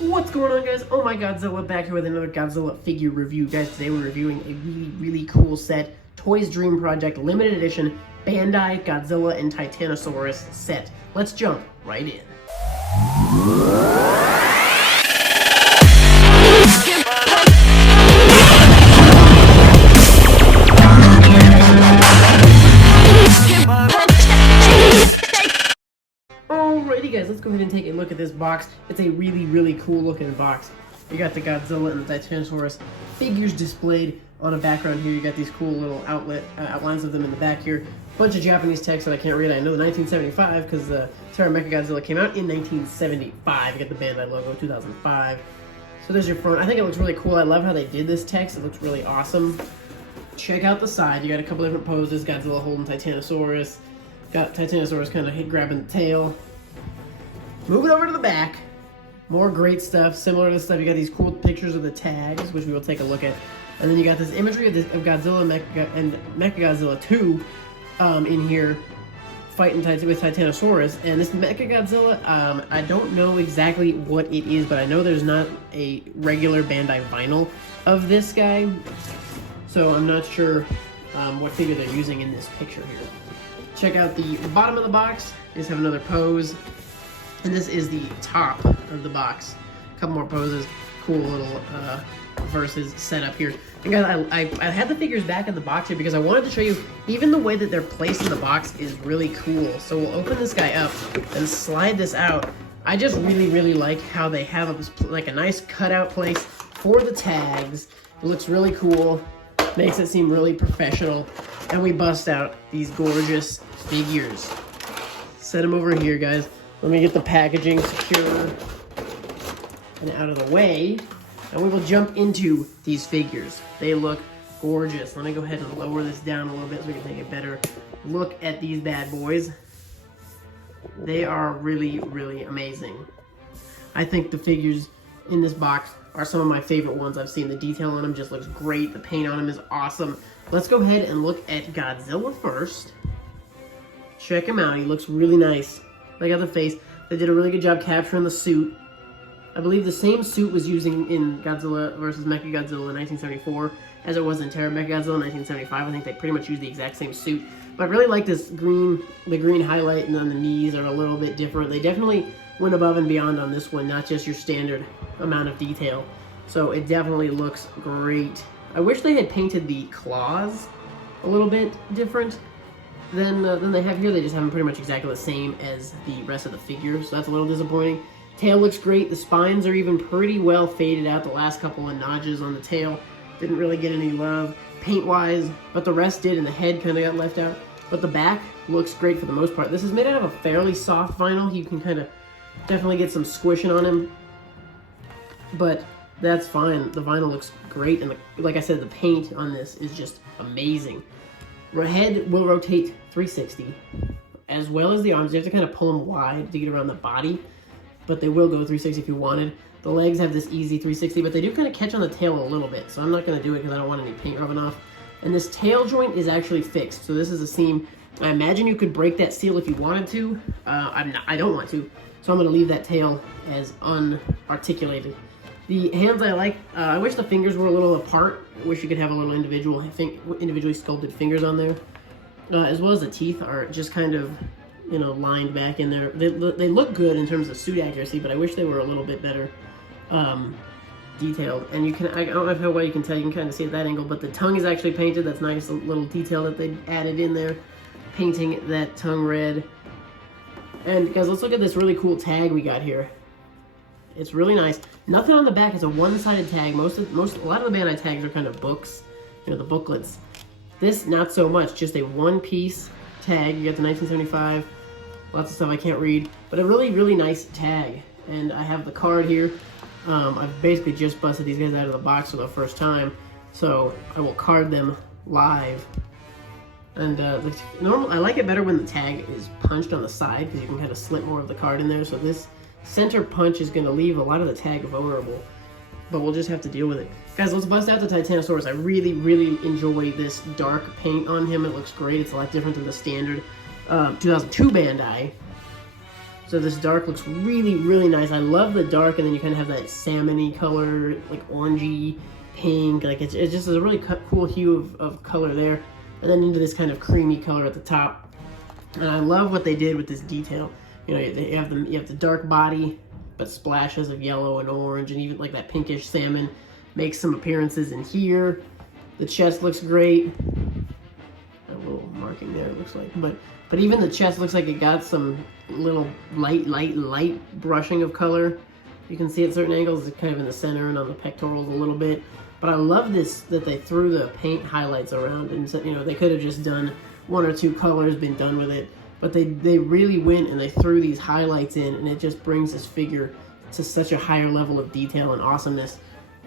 What's going on, guys? Oh my Godzilla, back here with another Godzilla figure review. Guys, today we're reviewing a really cool set, Toys Dream Project limited edition Bandai Godzilla and Titanosaurus set. Let's jump right in. Alrighty guys, let's go ahead and take a look at this box. It's a really cool looking box. You got the Godzilla and the Titanosaurus figures displayed on a background here. You got these cool little outlines of them in the back here. Bunch of Japanese text that I can't read. I know 1975 because Terra Mechagodzilla came out in 1975. You got the Bandai logo, 2005. So there's your front. I think it looks really cool. I love how they did this text. It looks really awesome. Check out the side. You got a couple different poses. Godzilla holding Titanosaurus. Got Titanosaurus kind of grabbing the tail. Moving over to the back, more great stuff, similar to the stuff. You got these cool pictures of the tags, which we will take a look at. And then you got this imagery of Godzilla and Mechagodzilla 2 in here, fighting with Titanosaurus. And this Mechagodzilla, I don't know exactly what it is, but I know there's not a regular Bandai vinyl of this guy. So I'm not sure what figure they're using in this picture here. Check out the bottom of the box. Just have another pose. And this is the top of the box. A couple more poses. Cool little verses set up here. And guys, I had the figures back in the box here because I wanted to show you even the way that they're placed in the box is really cool. So we'll open this guy up and slide this out. I just really like how they have like a nice cutout place for the tags. It looks really cool. Makes it seem really professional. And we bust out these gorgeous figures. Set them over here, guys. Let me get the packaging secure and out of the way, and we will jump into these figures. They look gorgeous. Let me go ahead and lower this down a little bit so we can take a better look at these bad boys. They are really amazing. I think the figures in this box are some of my favorite ones I've seen. The detail on them just looks great. The paint on them is awesome. Let's go ahead and look at Godzilla first. Check him out. He looks really nice. They got the face. They did a really good job capturing the suit. I believe the same suit was using in Godzilla vs. Mechagodzilla in 1974 as it was in Terra Mechagodzilla in 1975. I think they pretty much used the exact same suit. But I really like this green, the green highlight, and then the knees are a little bit different. They definitely went above and beyond on this one, not just your standard amount of detail. So it definitely looks great. I wish they had painted the claws a little bit different than they have here. They just have them pretty much exactly the same as the rest of the figure, so that's a little disappointing. Tail looks great. The spines are even pretty well faded out. The last couple of notches on the tail didn't really get any love paint-wise, but the rest did, and the head kind of got left out. But the back looks great for the most part. This is made out of a fairly soft vinyl. You can kind of definitely get some squishing on him, but that's fine. The vinyl looks great, and like I said, the paint on this is just amazing. The head will rotate 360, as well as the arms. You have to kind of pull them wide to get around the body, but they will go 360 if you wanted. The legs have this easy 360, but they do kind of catch on the tail a little bit, so I'm not going to do it because I don't want any paint rubbing off. And this tail joint is actually fixed, so this is a seam. I imagine you could break that seal if you wanted to. I don't want to, so I'm going to leave that tail as unarticulated. The hands I like. I wish the fingers were a little apart. I wish you could have a little individually sculpted fingers on there. As well as the teeth are just kind of, lined back in there. They look good in terms of suit accuracy, but I wish they were a little bit better detailed. And I don't know how well you can tell. You can kind of see at that angle, but the tongue is actually painted. That's nice, a little detail that they added in there, painting that tongue red. And guys, let's look at this really cool tag we got here. It's really nice. Nothing on the back. It's a one-sided tag. A lot of the Bandai tags are kind of books, the booklets. This, not so much. Just a one-piece tag. You got the 1975. Lots of stuff I can't read, but a really nice tag. And I have the card here. I've basically just busted these guys out of the box for the first time, so I will card them live. And I like it better when the tag is punched on the side because you can kind of slip more of the card in there. So this center punch is going to leave a lot of the tag vulnerable, but we'll just have to deal with it. Guys, let's bust out the Titanosaurus. I really enjoy this dark paint on him. It looks great. It's a lot different than the standard 2002 Bandai. So this dark looks really, really nice. I love the dark, and then you kind of have that salmon-y color, like orangey, pink. Like it's just a really cool hue of color there. And then into this kind of creamy color at the top. And I love what they did with this detail. You know, you have the dark body, but splashes of yellow and orange, and even like that pinkish salmon makes some appearances in here. The chest looks great. A little marking there, it looks like. But even the chest looks like it got some little light brushing of color. You can see at certain angles, it's kind of in the center and on the pectorals a little bit. But I love this, that they threw the paint highlights around, and so, you know, they could have just done one or two colors, been done with it. But they really went and they threw these highlights in, and it just brings this figure to such a higher level of detail and awesomeness.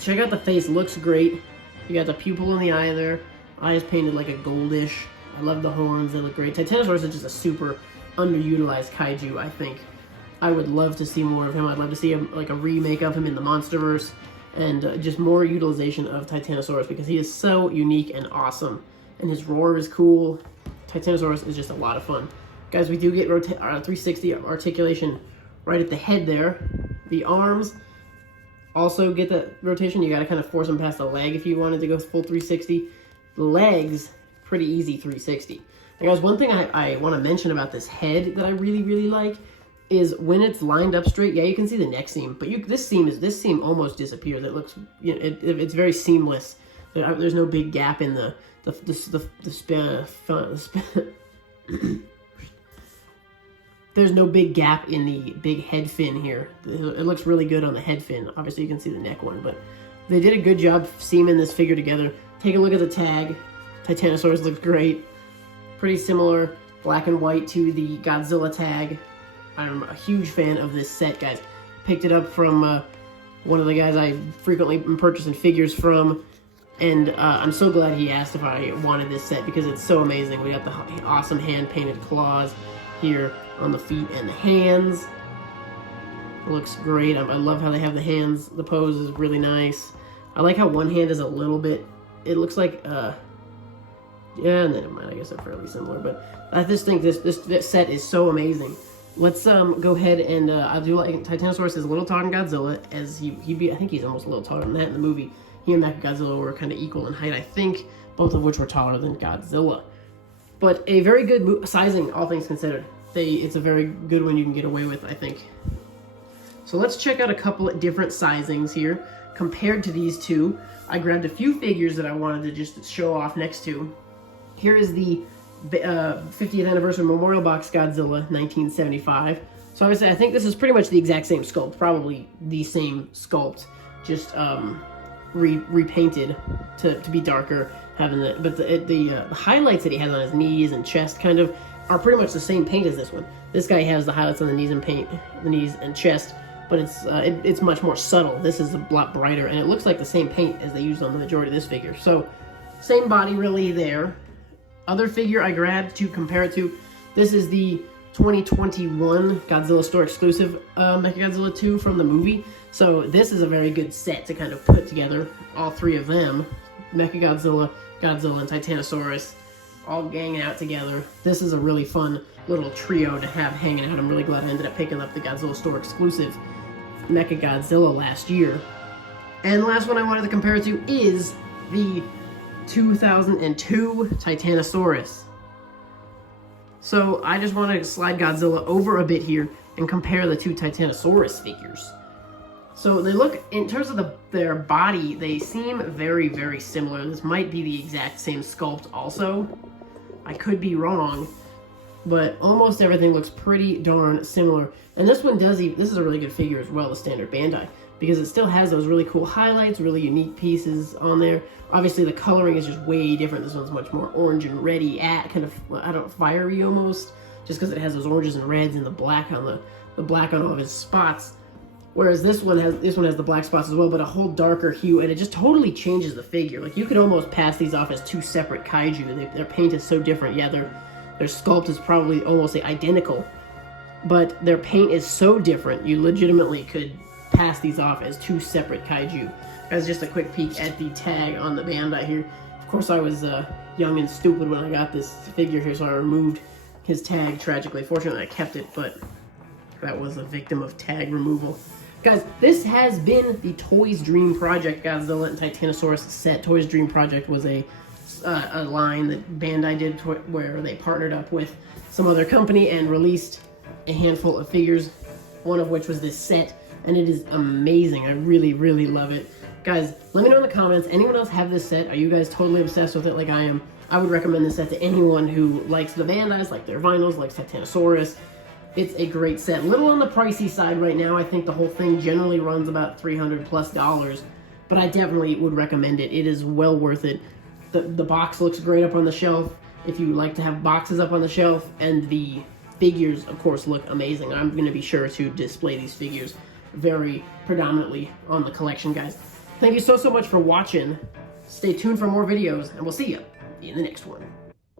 Check out the face, looks great. You got the pupil in the eye there. Eyes painted like a goldish. I love the horns, they look great. Titanosaurus is just a super underutilized kaiju, I think. I would love to see more of him. I'd love to see him, like a remake of him in the Monsterverse, and just more utilization of Titanosaurus, because he is so unique and awesome. And his roar is cool. Titanosaurus is just a lot of fun. Guys, we do get 360 articulation right at the head there. The arms also get that rotation. You got to kind of force them past the leg if you wanted to go full 360. The legs, pretty easy 360. And guys, one thing I want to mention about this head that I really, really like is when it's lined up straight. Yeah, you can see the neck seam, but this seam almost disappears. It looks, you know, it's very seamless. There's no big gap in the there's no big gap in the big head fin here. It looks really good on the head fin. Obviously, you can see the neck one, but they did a good job seaming this figure together. Take a look at the tag. Titanosaurus looks great. Pretty similar, black and white, to the Godzilla tag. I'm a huge fan of this set, guys. Picked it up from one of the guys I frequently am purchasing figures from, and I'm so glad he asked if I wanted this set, because it's so amazing. We got the awesome hand-painted claws here on the feet and the hands. It looks great. I love how they have the hands. The pose is really nice. I like how one hand is a little bit, it looks like, yeah, never mind, I guess they're fairly similar, but I just think this set is so amazing. Let's go ahead and I do like Titanosaurus is a little taller than Godzilla, as I think he's almost a little taller than that in the movie. He and Mechagodzilla were kind of equal in height, I think, both of which were taller than Godzilla. But a very good sizing, all things considered. It's a very good one you can get away with, I think. So let's check out a couple of different sizings here compared to these two. I grabbed a few figures that I wanted to just show off next to. Here is the 50th anniversary memorial box Godzilla 1975. So obviously I think this is pretty much the exact same sculpt, probably the same sculpt, just repainted to be darker, having the highlights that he has on his knees and chest kind of are pretty much the same paint as this one. This guy has the highlights on the knees and chest, but it's much more subtle. This is a lot brighter, and it looks like the same paint as they used on the majority of this figure. So same body really there. Other figure I grabbed to compare it to, this is the 2021 Godzilla store exclusive Mechagodzilla 2 from the movie. So this is a very good set to kind of put together, all three of them, Mechagodzilla, Godzilla, and Titanosaurus, all ganging out together. This is a really fun little trio to have hanging out. I'm really glad I ended up picking up the Godzilla store exclusive Mechagodzilla last year. And the last one I wanted to compare it to is the 2002 Titanosaurus. So I just want to slide Godzilla over a bit here and compare the two Titanosaurus figures. So they look, in terms of their body, they seem very, very similar. This might be the exact same sculpt also. I could be wrong, but almost everything looks pretty darn similar. And this one this is a really good figure as well, the standard Bandai, because it still has those really cool highlights, really unique pieces on there. Obviously the coloring is just way different. This one's much more orange and reddy, kind of, I don't know, fiery almost, just because it has those oranges and reds and the black on all of his spots. Whereas this one has the black spots as well, but a whole darker hue, and it just totally changes the figure. Like, you could almost pass these off as two separate kaiju. Their paint is so different. Yeah, their sculpt is probably almost identical, but their paint is so different, you legitimately could pass these off as two separate kaiju. As just a quick peek at the tag on the Bandai here. Of course, I was young and stupid when I got this figure here, so I removed his tag tragically. Fortunately, I kept it, but that was a victim of tag removal. Guys, this has been the Toys Dream Project Godzilla and Titanosaurus set. Toys Dream Project was a line that Bandai did where they partnered up with some other company and released a handful of figures, one of which was this set, and it is amazing. I really, really love it. Guys, let me know in the comments, anyone else have this set? Are you guys totally obsessed with it like I am? I would recommend this set to anyone who likes the Bandais, like their vinyls, likes Titanosaurus. It's a great set. A little on the pricey side right now. I think the whole thing generally runs about $300+, but I definitely would recommend it. It is well worth it. The box looks great up on the shelf, if you like to have boxes up on the shelf, and the figures, of course, look amazing. I'm going to be sure to display these figures very predominantly on the collection, guys. Thank you so much for watching. Stay tuned for more videos, and we'll see you in the next one.